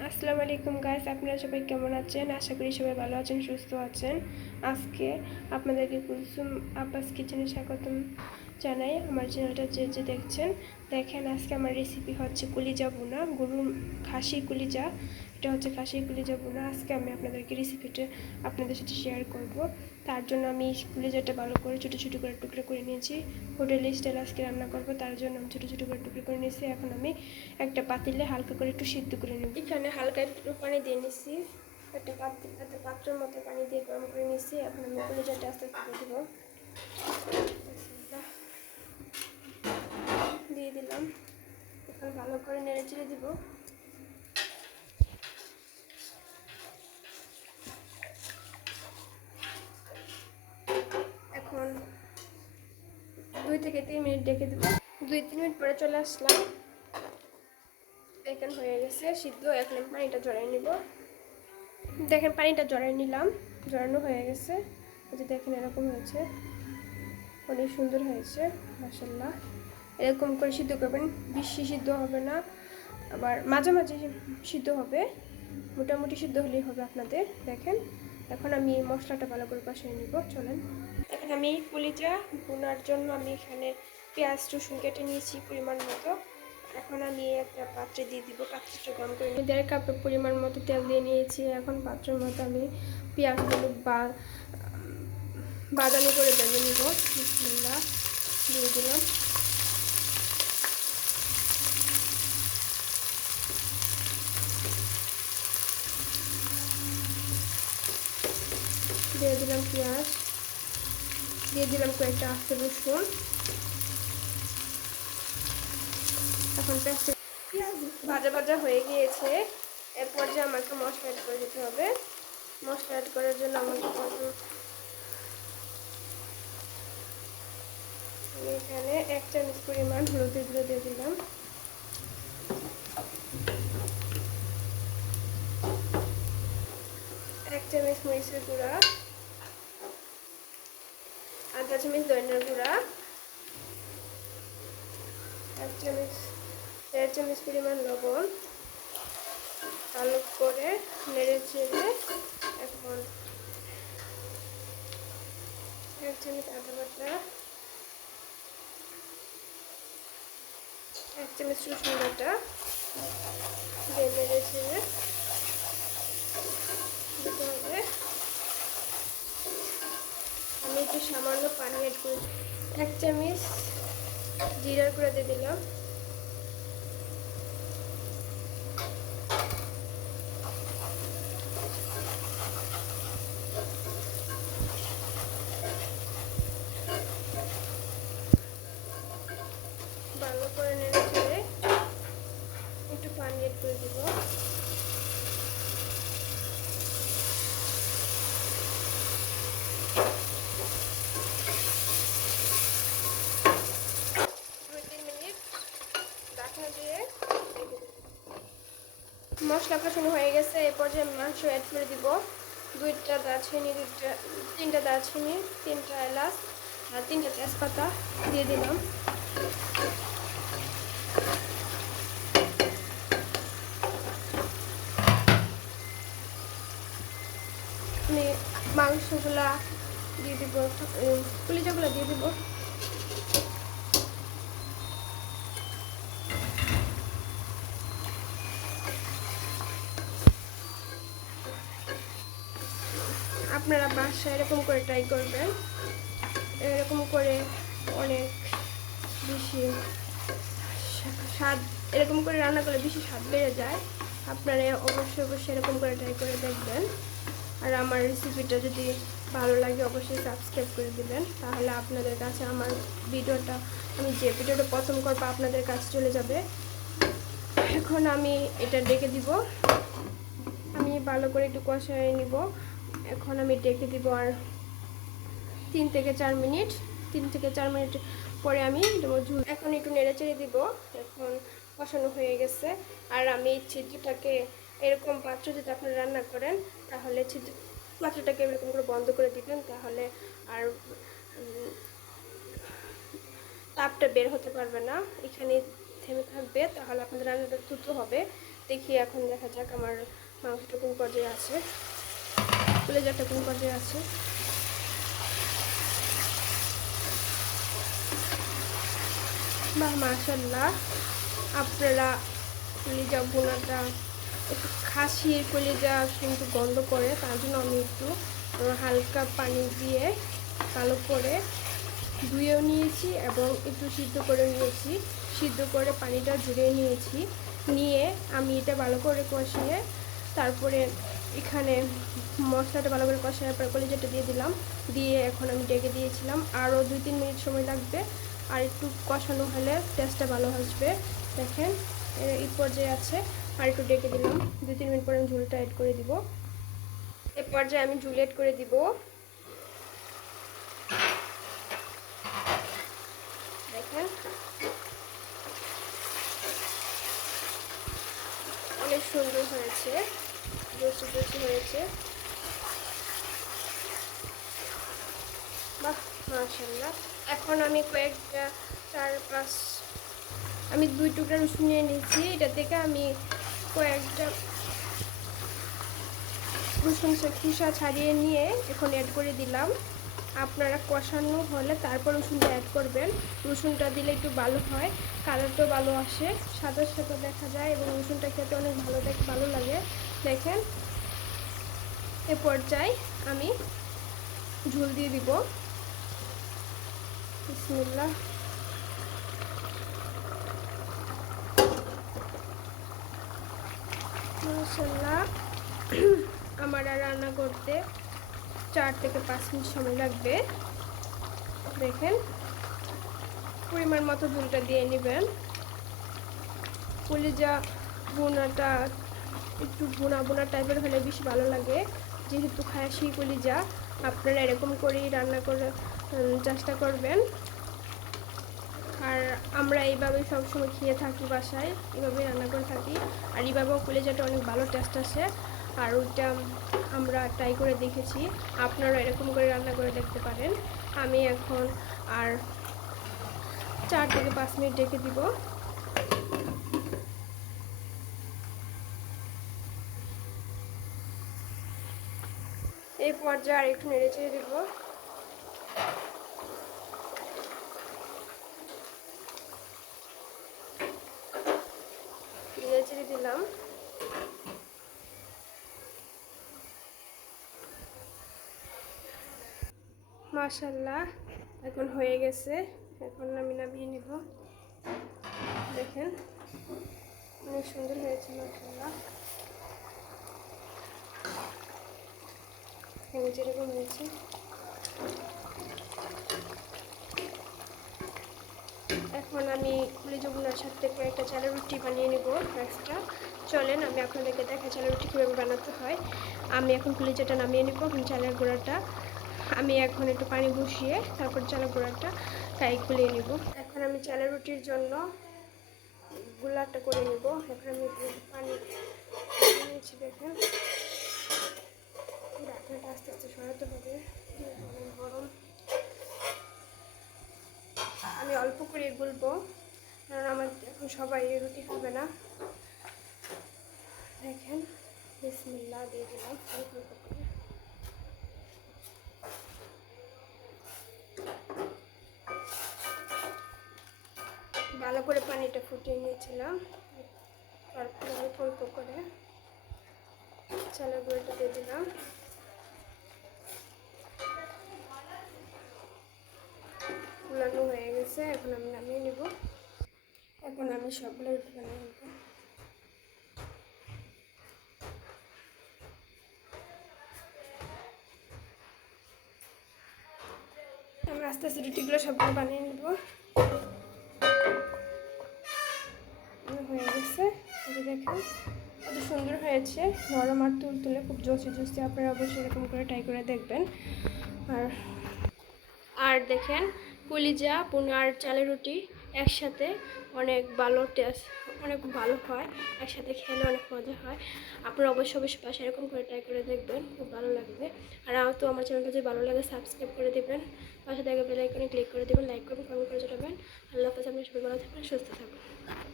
আসসালামু আলাইকুম গাইস আপনারা সবাই কেমন আছেন? আশা করি সবাই ভালো আছেন, সুস্থ আছেন। আজকে আপনাদেরকে কুলসুম আব্বাস কিচেনে স্বাগতম জানাই। আমার চ্যানেলটা যে যে দেখছেন, দেখেন আজকে আমার রেসিপি হচ্ছে কুলিজা বুনা গরুর খাসি কুলিজা। এটা হচ্ছে খাসি কুলিজা বুনা আজকে আমি আপনাদেরকে রেসিপিটা আপনাদের সাথে শেয়ার করব। তার জন্য আমি কুলিজাটা ভালো করে ছোটো ছোটো করে টুকরো করে নিয়েছি। হোটেল স্টাইল আজকে রান্না করব, তার জন্য আমি ছোটো ছোটো করে টুকরো করে নিয়েছি। এখন আমি একটা পাতিলে হালকা করে একটু সিদ্ধ করে নেব। এখানে হালকা একটু পানি দিয়ে নিছি একটা পাত্র, একটা পাত্রের মতো পানি দিয়ে গরম করে নিছি এখন আমি কুলিজাটা আস্তে আস্তে দেবো। দিয়ে দিলাম। এখন ভালো করে নেড়ে চেড়ে দিব এখন দুই থেকে তিন মিনিট ডেকে দেবো। দুই, তিন মিনিট পরে চলে আসলাম। এখন হয়ে গেছে, সিদ্ধ। এখন পানিটা জড়াই নিব। দেখেন, পানিটা জড়াই নিলাম। জড়ানো হয়ে গেছে। যে দেখেন, এরকম হয়েছে। অনেক সুন্দর হয়েছে মাসাল্লাহ এরকম করে সিদ্ধ করবেন। বেশি সিদ্ধ হবে না। আবার মাঝামাঝি সিদ্ধ হবে। মোটামুটি সিদ্ধ হলেই হবে আপনাদের। দেখেন, এখন আমি মশলাটা ভালো করে কষিয়ে নিব। চলেন। আমি পুলিটা বোনার জন্য আমি এখানে পেঁয়াজ, রসুন কেটে নিয়েছি পরিমাণ মতো। এখন আমি একটা পাত্রে দিয়ে দিব, পাত্রটা গরম করে নিই দেড় কাপের পরিমাণ মতো তেল দিয়ে নিয়েছি। এখন পাত্রের মতো আমি পেঁয়াজগুলো বা, বাদামি করে ভেজে নিব। বিসমিল্লাহ, দিয়ে দিলাম। দিয়ে দিলাম পেঁয়াজ। দিয়ে দিলাম কয়েকটা আস্ত রসুন। এখন ভাজা ভাজা হয়ে গিয়েছে। এরপর যে আমাকে মশলা অ্যাড করে দিতে হবে। মশলা অ্যাড করার জন্য আমাকে আমি এখানে এক চামচ পরিমাণ হলুদের গুঁড়ো দিয়ে দিলাম। এক চামচ মরিচের গুঁড়া। চামচ দইনার গুঁড়া। এক চামচ দেড় চামচ পরিমাণ লবণ ভালো করে নেড়ে চেড়ে এখন এক চামচ আদা বাটা এক চামচ রসুন বাটা দিয়ে নেড়ে চেড়ে দিতে হবে আমি একটু সামান্য পানি অ্যাড করে এক চামচ জিরার করে দিয়ে দিলাম। ভালো করে নেড়ে একটু পানি অ্যাড করে দিব দুই তিন মিনিট ঢাকনা দিয়ে রেখে দেব। মশলা কষানো হয়ে গেছে এই পর্যায়ে মাংস অ্যাড করে দিব। দুইটা দারচিনি, দুইটা, তিনটা দারচিনি, তিনটা এলাচ, আর তিনটা তেজপাতা দিয়ে দিলাম। মাংসগুলা দিয়ে দিব পুলিচাগুলো দিয়ে দিব। আপনারা বাসায় এরকম করে ট্রাই করবেন। এরকম করে অনেক বেশি স্বাদ, এরকম করে রান্না করলে বেশি স্বাদ বেড়ে যায়। আপনারা অবশ্যই অবশ্যই এরকম করে ট্রাই করে দেখবেন। আর আমার রেসিপিটা যদি ভালো লাগে, অবশ্যই সাবস্ক্রাইব করে দেবেন। তাহলে আপনাদের কাছে আমার ভিডিওটা, আমি যে ভিডিওটা পছন্দ করব, আপনাদের কাছে চলে যাবে। এখন আমি এটা ডেকে দিব। আমি ভালো করে একটু কষায় নিব। এখন আমি ডেকে দিব আর তিন থেকে চার মিনিট, তিন থেকে চার মিনিট পরে আমি ঝুল। এখন একটু নেড়ে চেড়ে দিব, এখন বসানো হয়ে গেছে। আর আমি ছিদ্রটাকে এরকম পাত্র যদি আপনারা রান্না করেন, তাহলে ছিদ্র পাত্রটাকে এরকম করে বন্ধ করে দিবেন, তাহলে আর তাপটা বের হতে পারবে না। এখানে থেমে থাকবে, তাহলে আপনাদের রান্নাটা দ্রুত হবে। দেখি এখন দেখা যাক আমার মাংসটা কোন পর্যায়ে আছে। কলেজাটা কোন পর্যায়ে আছে। বা মাশাল্লাহ আপনারা কলিজা বোনাটা একটু খাসির কলিজা কিন্তু গন্ধ করে, তার জন্য আমি একটু হালকা পানি দিয়ে ভালো করে ধুয়েও নিয়েছি এবং একটু সিদ্ধ করে নিয়েছি। সিদ্ধ করে পানিটা ঝরিয়ে নিয়েছি। নিয়ে আমি এটা ভালো করে কষিয়ে তারপরে এখানে মশলাটা ভালো করে কষানোর পর কলিজাটা দিয়ে দিলাম। দিয়ে এখন আমি ডেকে দিয়েছিলাম। আরও দুই তিন মিনিট সময় লাগবে। আর একটু কষানো হলে টেস্টটা ভালো আসবে। দেখেন এই পর্যায়ে আছে। আর একটু ডেকে দিলাম। দুই তিন মিনিট পরে আমি ঝুলটা অ্যাড করে দিব। এ পর্যায়ে আমি ঝুল অ্যাড করে দিব। দেখেন, অনেক সুন্দর হয়েছে। জসি জসি হয়েছে। বাহ মাশাল্লাহ এখন আমি কয়েকটা, চার, পাঁচ, আমি দুই টুকরা রসুন নিয়ে নিয়েছি। এটা থেকে আমি কয়েকটা রসুন খোসা ছাড়িয়ে নিয়ে এখন অ্যাড করে দিলাম। আপনারা কষানো হলে তারপর রসুনটা অ্যাড করবেন। রসুনটা দিলে একটু ভালো হয়, কালারটাও ভালো আসে। সাদা সাদা দেখা যায় এবং রসুনটা খেতে অনেক ভালো দেখে, ভালো লাগে। দেখেন, এ পর্যায়ে আমি ঝুল দিয়ে দিব। বিসমিল্লাহ। মাশাল্লাহ আমার আর রান্না করতে চার থেকে পাঁচ মিনিট সময় লাগবে। দেখেন, পরিমাণ মতো ঝুলটা দিয়ে নেবেন। কলিজা বোনাটা একটু বোনা বোনা টাইপের হলে বেশি ভালো লাগে। যেহেতু খাসি কলিজা, আপনারা এরকম করেই রান্না করে চেষ্টা করবেন। আর আমরা এইভাবে সবসময় খেয়ে থাকি বাসায়, এইভাবেই রান্না করে থাকি। আর এইভাবেও কলেজাটা অনেক ভালো টেস্ট আসে। আর ওইটা আমরা ট্রাই করে দেখেছি আপনারা এরকম করে রান্না করে দেখতে পারেন। আমি এখন আর চার থেকে পাঁচ মিনিট ডেকে দিব। এই পর্যায়ে আর একটু নেড়ে চেড়ে দেবো নেড়ে দিলাম। মাশাল্লাহ, এখন হয়ে গেছে। এখন আমি নামিয়ে নিব। দেখেন, অনেক সুন্দর হয়েছে, মাশাল্লাহ। এখানে যেরকম হয়েছে এখন আমি খুলি যমুনার সাথে থেকে একটা চালের রুটি বানিয়ে নেব এক্সট্রা চলেন, আমি আপনাদেরকে দেখা চালের রুটি কীভাবে বানাতে হয়। আমি এখন কুলিচাটা নামিয়ে নেব, এখন চালের গুঁড়াটা। আমি এখন একটু পানি বসিয়ে তারপর চালের গুঁড়াটা কাই গুলিয়ে নেব। এখন আমি চালের রুটির জন্য গুলাটা করে নেব। এখন আমি পানি নিয়েছি, দেখেন। ঢাকনাটা আস্তে আস্তে সরাতে হবে গরম আমি অল্প করে গুলবো, কারণ আমার এখন সবাই রুটি খাবে না। দেখেন বিসমিল্লা দিয়ে দিলাম। অল্প অল্প করে ভালো করে পানিটা ফুটিয়ে নিয়েছিলাম। তারপরে অল্প অল্প করে। চালের গুঁড়োটা দিয়ে দিলাম। ফুলানো হয়ে গেছে, এখন আমি নামিয়ে নেব। এখন আমি সবগুলো বানিয়ে নেব আমি আস্তে আস্তে রুটিগুলো সবগুলো বানিয়ে নেব। হয়ে গেছে দেখেন, কত সুন্দর হয়েছে। নরম আর তুল তুলে খুব জসি জসি, আপনারা অবশ্যই এরকম করে ট্রাই করে দেখবেন। আর আর দেখেন কলিজা পুনার আর চালের রুটি একসাথে অনেক ভালো টেস্ট অনেক ভালো হয়। একসাথে খেলে অনেক মজা হয়। আপনারা অবশ্যই অবশ্যই পাশে এরকম করে ট্রাই করে দেখবেন, খুব ভালো লাগবে। আর তো আমার চ্যানেলটা যদি ভালো লাগে সাবস্ক্রাইব করে দেবেন। পাশে দেখা বেলাইকনে ক্লিক করে দেবেন লাইক করবেন কমেন্ট করে জানাবেন। আল্লাহ হাফেজ আপনার সবাই ভালো থাকবেন, সুস্থ থাকবেন।